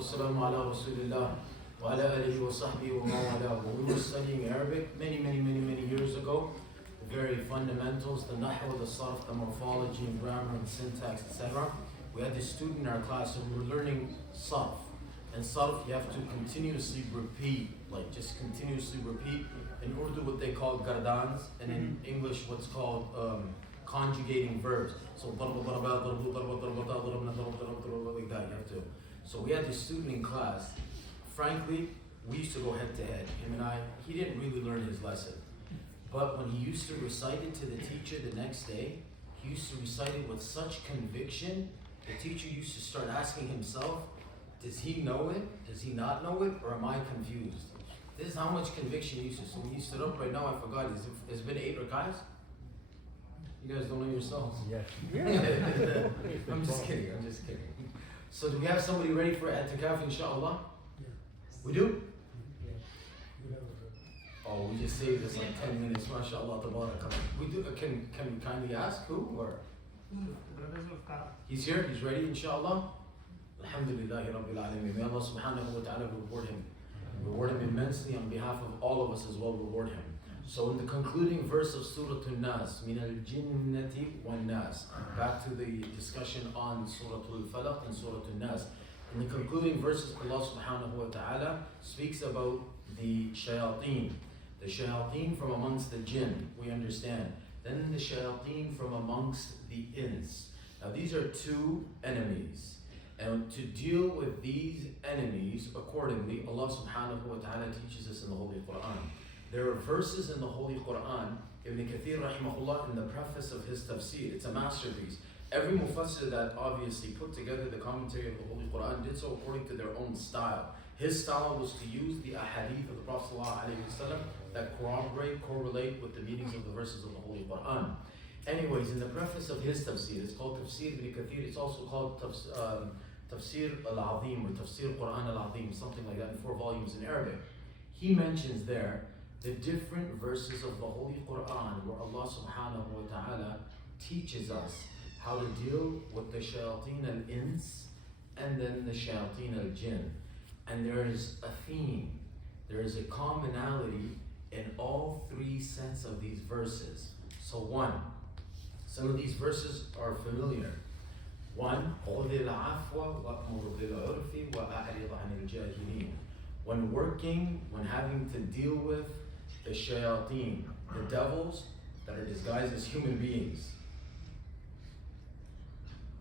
والسلام على رسول الله وعلى آله وصحبه ومن والاه. When we were studying Arabic many years ago, the very fundamentals, the nahwa, the sarf, the morphology and grammar and syntax, etc. We had this student in our class and we were learning sarf. And sarf you have to continuously repeat, like just continuously repeat. In Urdu what they call gardans, and in English what's called conjugating verbs. So like that you have to. So we had this student in class. Frankly, we used to go head to head. Him and I, he didn't really learn his lesson. But when he used to recite it to the teacher the next day, he used to recite it with such conviction, the teacher used to start asking himself, does he know it? Does he not know it? Or am I confused? This is how much conviction he used to. So when he stood up right now, I forgot, it's been 8 rak'ahs? You guys don't know yourselves? Yeah. I'm just kidding. So do we have somebody ready for i'tikaf, inshallah? Yeah. We do? Yeah. Oh, we just saved us like 10 minutes, mashallah, tabarakallah. We do, can we kindly ask who or? He's here, he's ready, inshallah? Alhamdulillahi Rabbil Alameen. May Allah subhanahu wa ta'ala reward him. Reward him immensely on behalf of all of us as well, reward him. So in the concluding verse of Surah An-Nas, min al-jinnati wan-nas, back to the discussion on Surah Al-Falaq and Surah An-Nas. In the concluding verses, Allah subhanahu wa ta'ala speaks about the shayateen. The shayateen from amongst the jinn, we understand. Then the shayateen from amongst the ins. Now these are two enemies. And to deal with these enemies accordingly, Allah subhanahu wa ta'ala teaches us in the Holy Quran. There are verses in the Holy Quran, Ibn Kathir rahimahullah, in the preface of his tafsir, it's a masterpiece. Every mufassir that obviously put together the commentary of the Holy Quran did so according to their own style. His style was to use the ahadith of the Prophet ﷺ that correlate with the meanings of the verses of the Holy Quran. Anyways, in the preface of his tafsir, it's called Tafsir Ibn Kathir, it's also called Tafsir al-Azim or Tafsir Quran al-Azim, something like that, in 4 volumes in Arabic. He mentions there the different verses of the Holy Quran where Allah subhanahu wa ta'ala teaches us how to deal with the shayateen al-ins and then the shayateen al-jinn. And there is a theme, there is a commonality in all 3 sets of these verses. So one, some of these verses are familiar. One, خُذِ الْعَفْوَ وَأْمُرْ بِالْعُرْفِ وَأَعْرِضْ عَنِ الْجَاهِلِينَ. When working, when having to deal with the shayateen, the devils that are disguised as human beings.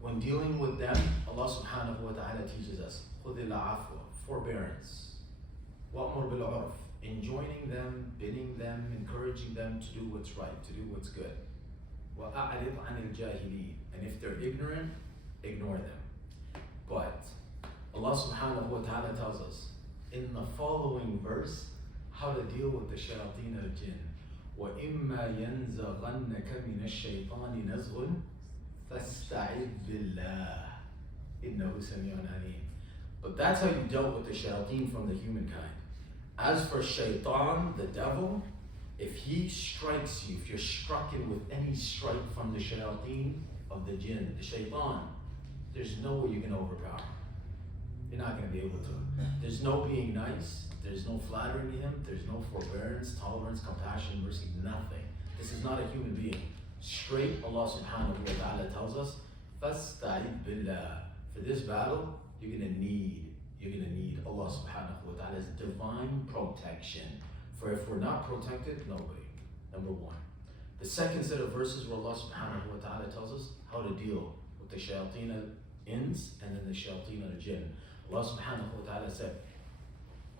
When dealing with them, Allah subhanahu wa ta'ala teaches us, خُذِ الْعَفْوَ, forbearance. وَأْمُرْ بِالْعُرْفِ, enjoining them, bidding them, encouraging them to do what's right, to do what's good. وَأَعْرِضْ عَنِ الْجَاهِلِينَ, and if they're ignorant, ignore them. But Allah subhanahu wa ta'ala tells us in the following verse how to deal with the shayateen al-jinn. وَإِمَّا يَنزَغَنَّكَ مِنَ الشَّيْطَانِ نَزْغٌ فَاسْتَعِذْ بِاللَّهِ إِنَّهُ سَمِيعٌ عَلِيمٌ. But that's how you dealt with the shayateen from the humankind. As for shaitan, the devil, if he strikes you, if you're struck in with any strike from the shayateen of the jinn, the shaitan, there's no way you can overpower. You're not going to be able to. There's no being nice, there's no flattering him, there's no forbearance, tolerance, compassion, mercy, nothing. This is not a human being. Straight, Allah subhanahu wa ta'ala tells us, فَاسْتَعِذْ بِاللَّهِ. For this battle, you're going to need Allah subhanahu wa ta'ala's divine protection. For if we're not protected, nobody. Number one. The second set of verses where Allah subhanahu wa ta'ala tells us how to deal with the shayateen al-ins and then the shayateen al-jinn. Allah subhanahu wa ta'ala said,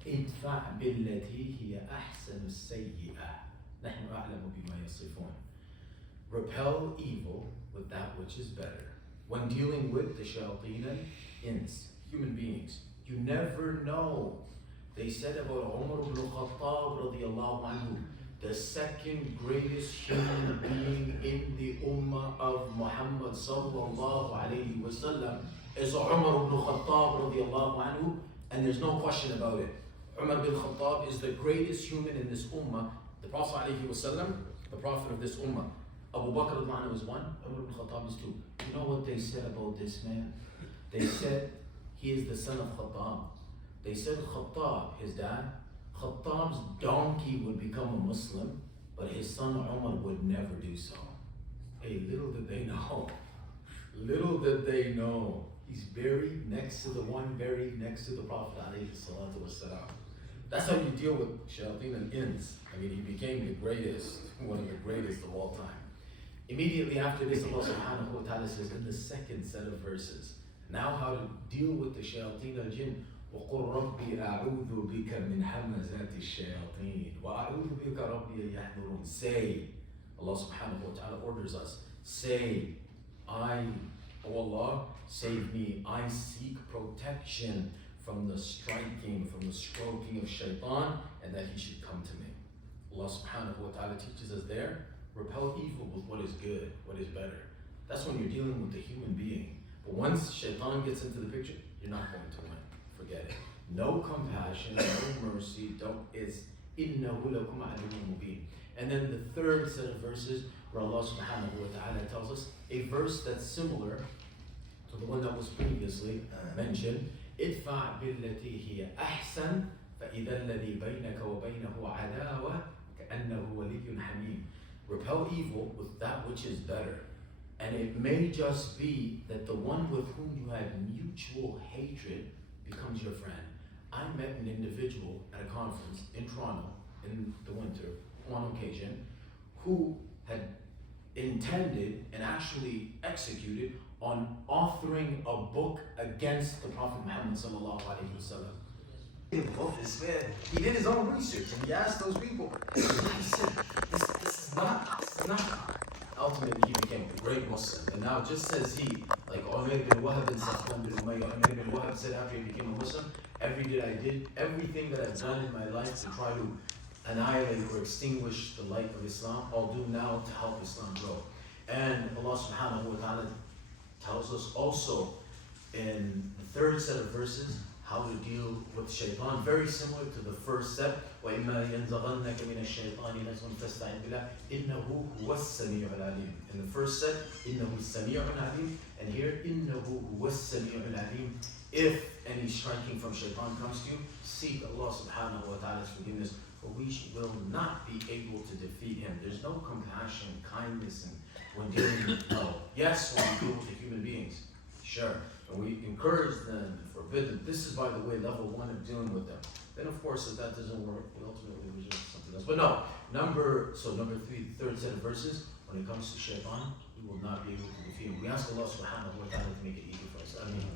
idfa' billati hiya ahsanu as-sayyi'ah. Nahnu a'lamu bima yasifun. Repel evil with that which is better. When dealing with the shayateen al-ins, human beings, you never know. They said about Umar ibn Khattab radiyallahu anhu, the second greatest human being in the ummah of Muhammad sallallahu alayhi wa sallam is Umar ibn Khattab radiyallahu anhu, and there's no question about it. Umar ibn Khattab is the greatest human in this ummah. The Prophet alayhi wa sallam, the Prophet of this ummah. Abu Bakr radiyallahu anhu is 1, Umar ibn Khattab is 2. You know what they said about this man? They said He is the son of Khattab. They said Khattab, his dad, Khattab's donkey would become a Muslim, but his son Umar would never do so. Hey, little did they know. Little did they know. He's buried next to the one buried next to the Prophet ﷺ. That's how you deal with shayateen and ins. I mean, he became the greatest, one of the greatest of all time. Immediately after this, Allah subhanahu wa ta'ala says in the second set of verses, now how to deal with the shayateen al-jinn. وَقُلْ رَبِّي أَعُوذُ بِكَ مِنْ هَمَزَاتِ الشَّيَاطِينِ وَأَعُوذُ بِكَ رَبِّي أَن يَحْضُرُونَ. Say, Allah subhanahu wa ta'ala orders us, say, O Allah, save me. I seek protection from the striking, from the stroking of shaitan, and that he should come to me. Allah subhanahu wa ta'ala teaches us there, repel evil with what is good, what is better. That's when you're dealing with the human being. But once shaitan gets into the picture, you're not going to win. Forget it. No compassion, no mercy, is إِنَّهُ لَكُمْ عَدُوٌّ مُبِينٌ. And then the third set of verses where Allah subhanahu wa ta'ala tells us a verse that's similar to the one that was previously mentioned. ادفع بالتي هي أحسن فإذا الذي بينك وبينه عداوة كأنه ولي حميم. Repel evil with that which is better. And it may just be that the one with whom you had mutual hatred becomes your friend. I met an individual at a conference in Toronto in the winter, on occasion, who had intended and actually executed on authoring a book against the Prophet Muhammad sallallahu alaihi wasallam. He did his own research and he asked those people. He said, this is not. Ultimately, he became a great Muslim. And now, just as he, like Umar bin Wahab and Safwan bin Umayyah, Umar bin Wahab said after he became a Muslim, everything that I've done in my life to try to annihilate or extinguish the light of Islam, I'll do now to help Islam grow. And Allah subhanahu wa ta'ala tells us also in the third set of verses how to deal with shaitan, very similar to the first set. وَإِمَّا يَنْزَغَنَّكَ مِنَ الشَّيْطَانِ نَزْغٌ فَاسْتَعِذْ بِاللَّهِ إِنَّهُ هُوَ السَّمِيعُ الْعَلِيمُ. In the first set, إِنَّهُ السَّمِيعُ الْعَلِيمُ, and here, إِنَّهُ هُوَ السَّمِيعُ الْعَلِيمُ. If any striking from shaitan comes to you, seek Allah subhanahu wa ta'ala's forgiveness, for we will not be able to defeat him. There's no compassion, kindness, and when dealing with yes, when we deal with the human beings, sure. And we encourage them, forbid them. This is, by the way, level one of dealing with them. Then, of course, if that doesn't work, we ultimately resort to something else. But no, number three, third set of verses, when it comes to shaitan, we will not be able to defeat him. We ask Allah subhanahu wa ta'ala to make it easy for us. Ameen.